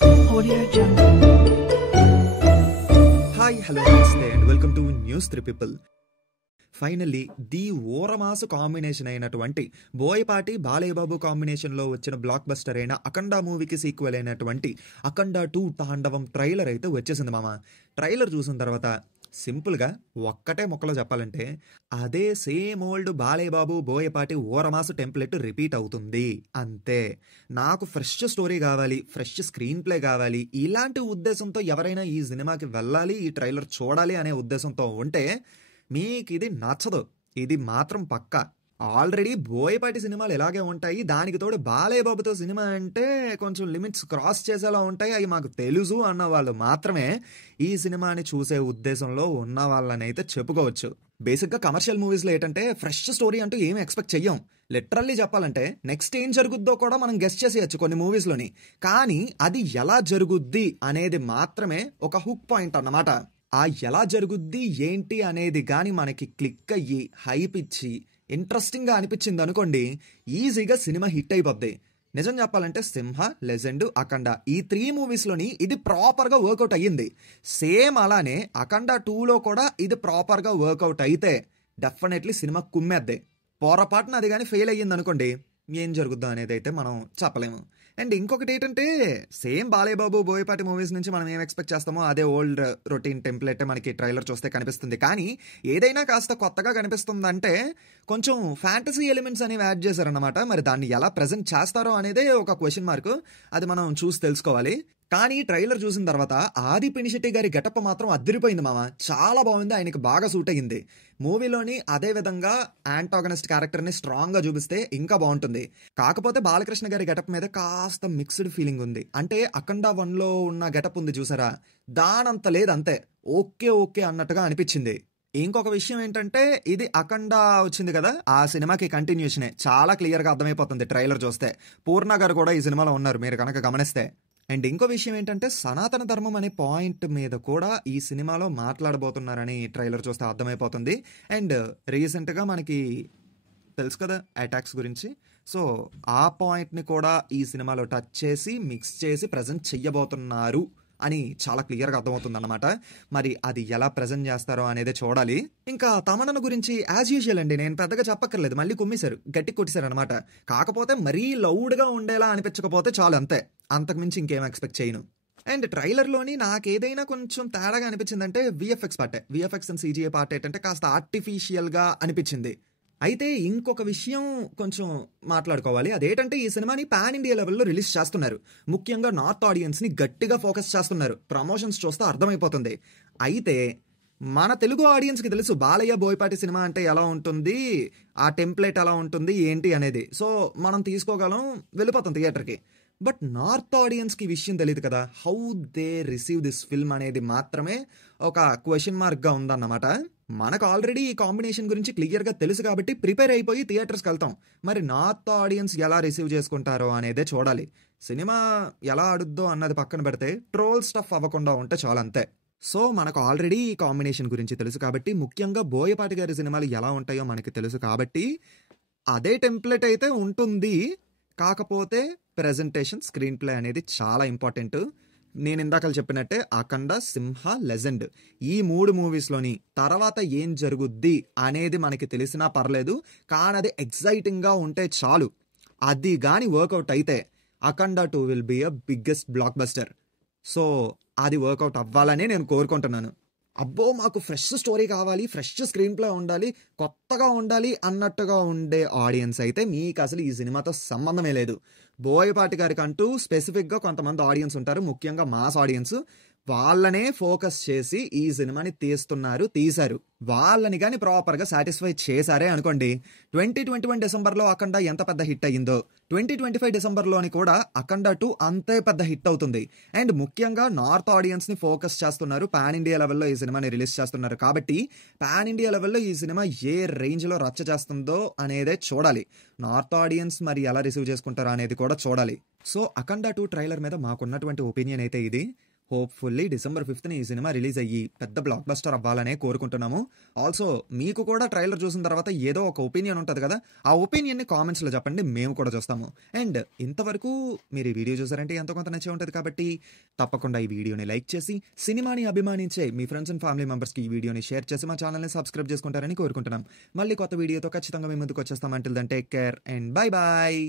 Audio Jungle. Hi, hello, namaste and welcome to News 3 People. Finally the ఓరమాసు combination అయినటువంటి బోయపాటి బాలయ్యబాబు కాంబినేషన్లో వచ్చిన block buster అయిన అఖండ మూవీకి సీక్వెల్ అయినటువంటి అఖండ 2 తాండవం ట్రైలర్ అయితే వచ్చేసింది మామ. ట్రైలర్ చూసిన తర్వాత సింపుల్గా ఒక్కటే మొక్కలో చెప్పాలంటే అదే same old Balayya Babu Boyapati ఓరమాసు template repeat అవుతుంది అంతే. నాకు ఫ్రెష్ స్టోరీ కావాలి, ఫ్రెష్ స్క్రీన్ ప్లే కావాలి, ఇలాంటి ఉద్దేశంతో ఎవరైనా ఈ సినిమాకి వెళ్ళాలి, ఈ ట్రైలర్ చూడాలి అనే ఉద్దేశంతో ఉంటే మీకు ఇది నచ్చదు. ఇది మాత్రం పక్కా. ఆల్రెడీ బోయపాటి సినిమాలు ఎలాగే ఉంటాయి, దానికి తోడు బాలయ్యబాబుతో సినిమా అంటే కొంచెం లిమిట్స్ క్రాస్ చేసేలా ఉంటాయి, అవి మాకు తెలుసు అన్న వాళ్ళు మాత్రమే ఈ సినిమాని చూసే ఉద్దేశంలో ఉన్న వాళ్ళని అయితే చెప్పుకోవచ్చు. బేసిక్గా కమర్షియల్ మూవీస్లో ఏంటంటే ఫ్రెష్ స్టోరీ అంటూ ఏమి ఎక్స్పెక్ట్ చెయ్యం. లిటరల్లీ చెప్పాలంటే నెక్స్ట్ ఏం జరుగుద్దో కూడా మనం గెస్ చేసేయచ్చు కొన్ని మూవీస్లోని, కానీ అది ఎలా జరుగుద్ది అనేది మాత్రమే ఒక హుక్ పాయింట్ అన్నమాట. ఆ ఎలా జరుగుద్ది ఏంటి అనేది కానీ మనకి క్లిక్ అయ్యి హైప్ ఇచ్చి ఇంట్రెస్టింగ్గా అనిపించింది అనుకోండి, ఈజీగా సినిమా హిట్ అయిపోద్ది. నిజం చెప్పాలంటే సింహ, లెజెండ్, అఖండ ఈ 3 మూవీస్లోని ఇది ప్రాపర్గా వర్కౌట్ అయ్యింది. సేమ్ అలానే అఖండ 2లో కూడా ఇది ప్రాపర్గా వర్కౌట్ అయితే డెఫినెట్లీ సినిమా కుమ్మేద్ది. పొరపాటున అది కానీ ఫెయిల్ అయ్యింది అనుకోండి, ఏం జరుగుద్దా అనేది అయితే మనం చెప్పలేము. అండ్ ఇంకొకటి ఏంటంటే సేమ్ బాలయ్యబాబు బోయపాటి మూవీస్ నుంచి మనం ఏం ఎక్స్పెక్ట్ చేస్తామో అదే ఓల్డ్ రొటీన్ టెంప్లెట్ మనకి ట్రైలర్ చూస్తే కనిపిస్తుంది. కానీ ఏదైనా కాస్త కొత్తగా కనిపిస్తుందంటే కొంచెం ఫ్యాంటసీ ఎలిమెంట్స్ అనేవి యాడ్ చేశారన్నమాట. మరి దాన్ని ఎలా ప్రజెంట్ చేస్తారో అనేదే ఒక క్వశ్చన్ మార్క్. అది మనం చూసి తెలుసుకోవాలి. కానీ ట్రైలర్ చూసిన తర్వాత ఆది పినిశెట్టి గారి గెటప్ మాత్రం అదిరిపోయింది మామ. చాలా బాగుంది, ఆయనకి బాగా సూట్ అయ్యింది. మూవీలోని అదే విధంగా యాంటాగనిస్ట్ క్యారెక్టర్ని స్ట్రాంగ్గా చూపిస్తే ఇంకా బాగుంటుంది. కాకపోతే బాలకృష్ణ గారి గెటప్ మీద కాస్త మిక్స్డ్ ఫీలింగ్ ఉంది. అంటే అఖండ 1లో ఉన్న గెటప్ ఉంది చూసారా, దానంత లేదంతే, ఓకే ఓకే అన్నట్టుగా అనిపించింది. ఇంకొక విషయం ఏంటంటే ఇది అఖండ వచ్చింది కదా, ఆ సినిమాకి కంటిన్యూషనే. చాలా క్లియర్గా అర్థమైపోతుంది ట్రైలర్ చూస్తే. పూర్ణ గారు కూడా ఈ సినిమాలో ఉన్నారు మీరు కనుక గమనిస్తే. అండ్ ఇంకో విషయం ఏంటంటే సనాతన ధర్మం అనే పాయింట్ మీద కూడా ఈ సినిమాలో మాట్లాడబోతున్నారని ట్రైలర్ చూస్తే అర్థమైపోతుంది. అండ్ రీసెంట్గా మనకి తెలుసు కదా అటాక్స్ గురించి, సో ఆ పాయింట్ని కూడా ఈ సినిమాలో టచ్ చేసి మిక్స్ చేసి ప్రజెంట్ చెయ్యబోతున్నారు అని చాలా క్లియర్గా అర్థమవుతుంది అన్నమాట. మరి అది ఎలా ప్రజెంట్ చేస్తారో అనేది చూడాలి. ఇంకా తమన్నను గురించి యాజ్ యూజువల్ అండి, నేను పెద్దగా చెప్పక్కర్లేదు, మళ్ళీ కుమ్మేశారు, గట్టి కొట్టేశారు అనమాట. కాకపోతే మరీ లౌడ్గా ఉండేలా అనిపించకపోతే చాలు, అంతే, అంతకుమించి ఇంకేం ఎక్స్పెక్ట్ చేయను. అండ్ ట్రైలర్లోని నాకు ఏదైనా కొంచెం తేడాగా అనిపించిందంటే విఎఫ్ఎక్స్ పార్టే. విఎఫ్ఎక్స్ అండ్ సిజిఏ పార్ట్ ఏంటంటే కాస్త ఆర్టిఫిషియల్గా అనిపించింది. అయితే ఇంకొక విషయం కొంచెం మాట్లాడుకోవాలి. అదేంటంటే ఈ సినిమాని పాన్ ఇండియా లెవెల్లో రిలీజ్ చేస్తున్నారు. ముఖ్యంగా నార్త్ ఆడియన్స్ని గట్టిగా ఫోకస్ చేస్తున్నారు. ప్రమోషన్స్ చూస్తే అర్థమైపోతుంది. అయితే మన తెలుగు ఆడియన్స్కి తెలుసు బాలయ్య బోయపాటి సినిమా అంటే ఎలా ఉంటుంది, ఆ టెంప్లెట్ ఎలా ఉంటుంది ఏంటి అనేది. సో మనం తీసుకోగలం, వెళ్ళిపోతాం థియేటర్కి. బట్ నార్త్ ఆడియన్స్కి విషయం తెలియదు కదా, how they receive this film అనేది మాత్రమే ఒక క్వశ్చన్ మార్క్గా ఉందన్నమాట. మనకు ఆల్రెడీ ఈ కాంబినేషన్ గురించి క్లియర్గా తెలుసు కాబట్టి ప్రిపేర్ అయిపోయి థియేటర్స్కి వెళ్తాం. మరి నార్త్ ఆడియన్స్ ఎలా రిసీవ్ చేసుకుంటారో అనేదే చూడాలి. సినిమా ఎలా ఆడుద్దో అన్నది పక్కన పెడితే ట్రోల్ స్టఫ్ అవ్వకుండా ఉంటే చాలా, అంతే. సో మనకు ఆల్రెడీ ఈ కాంబినేషన్ గురించి తెలుసు కాబట్టి, ముఖ్యంగా బోయపాటి గారి సినిమాలు ఎలా ఉంటాయో మనకి తెలుసు కాబట్టి అదే టెంప్లెట్ అయితే ఉంటుంది. కాకపోతే ప్రెజెంటేషన్, స్క్రీన్ ప్లే అనేది చాలా ఇంపార్టెంట్. నేను ఇందాక చెప్పినట్టే అఖండ, సింహ, లెజెండ్ ఈ 3 మూవీస్లోని తర్వాత ఏం జరుగుద్ది అనేది మనకి తెలిసినా పర్లేదు, కానీ అది ఎక్సైటింగ్గా ఉంటే చాలు. అది కానీ వర్కౌట్ అయితే Akhanda 2 will be a biggest blockbuster. So అది వర్కౌట్ అవ్వాలని నేను కోరుకుంటున్నాను. అబ్బో మాకు ఫ్రెష్ స్టోరీ కావాలి, ఫ్రెష్ స్క్రీన్ ప్లే ఉండాలి, కొత్తగా ఉండాలి అన్నట్టుగా ఉండే ఆడియన్స్ అయితే మీకు అసలు ఈ సినిమాతో సంబంధమే లేదు. బోయపాటి గారికి అంటూ స్పెసిఫిక్గా కొంతమంది ఆడియన్స్ ఉంటారు, ముఖ్యంగా మాస్ ఆడియన్స్. వాళ్ళనే ఫోకస్ చేసి ఈ సినిమాని తీశారు. వాళ్ళని కానీ ప్రాపర్గా సాటిస్ఫై చేశారే అనుకోండి, 2021 డిసెంబర్లో అఖండ ఎంత పెద్ద హిట్ అయ్యిందో 2025 డిసెంబర్లోని కూడా అఖండ 2 అంతే పెద్ద హిట్ అవుతుంది. అండ్ ముఖ్యంగా నార్త్ ఆడియన్స్ని ఫోకస్ చేస్తున్నారు, పాన్ ఇండియా లెవెల్లో ఈ సినిమాని రిలీజ్ చేస్తున్నారు కాబట్టి పాన్ ఇండియా లెవెల్లో ఈ సినిమా ఏ రేంజ్లో రచ్చ చేస్తుందో అనేదే చూడాలి. నార్త్ ఆడియన్స్ మరి ఎలా రిసీవ్ చేసుకుంటారో అనేది కూడా చూడాలి. సో అఖండ 2 ట్రైలర్ మీద మాకున్నటువంటి ఒపీనియన్ అయితే ఇది. హోప్ఫుల్లీ December 5th ఈ సినిమా రిలీజ్ అయ్యి పెద్ద బ్లాక్ బస్టర్ అవ్వాలనే కోరుకుంటున్నాము. ఆల్సో మీకు కూడా ట్రైలర్ చూసిన తర్వాత ఏదో ఒక ఒపీనియన్ ఉంటుంది కదా, ఆ ఒపీనియన్ని కామెంట్స్లో చెప్పండి, మేము కూడా చూస్తాము. అండ్ ఇంతవరకు మీరు ఈ వీడియో చూసారంటే ఎంతో కొంత నచ్చే ఉంటుంది కాబట్టి తప్పకుండా ఈ వీడియోని లైక్ చేసి సినిమాని అభిమానించే మీ ఫ్రెండ్స్ అండ్ ఫ్యామిలీ మెంబర్స్కి ఈ వీడియోని షేర్ చేసి మా ఛానల్ని సబ్స్క్రైబ్ చేసుకుంటారని కోరుకుంటున్నాం. మళ్ళీ కొత్త వీడియోతో ఖచ్చితంగా మీ ముందుకు వచ్చేస్తాం. Until then take care and bye bye.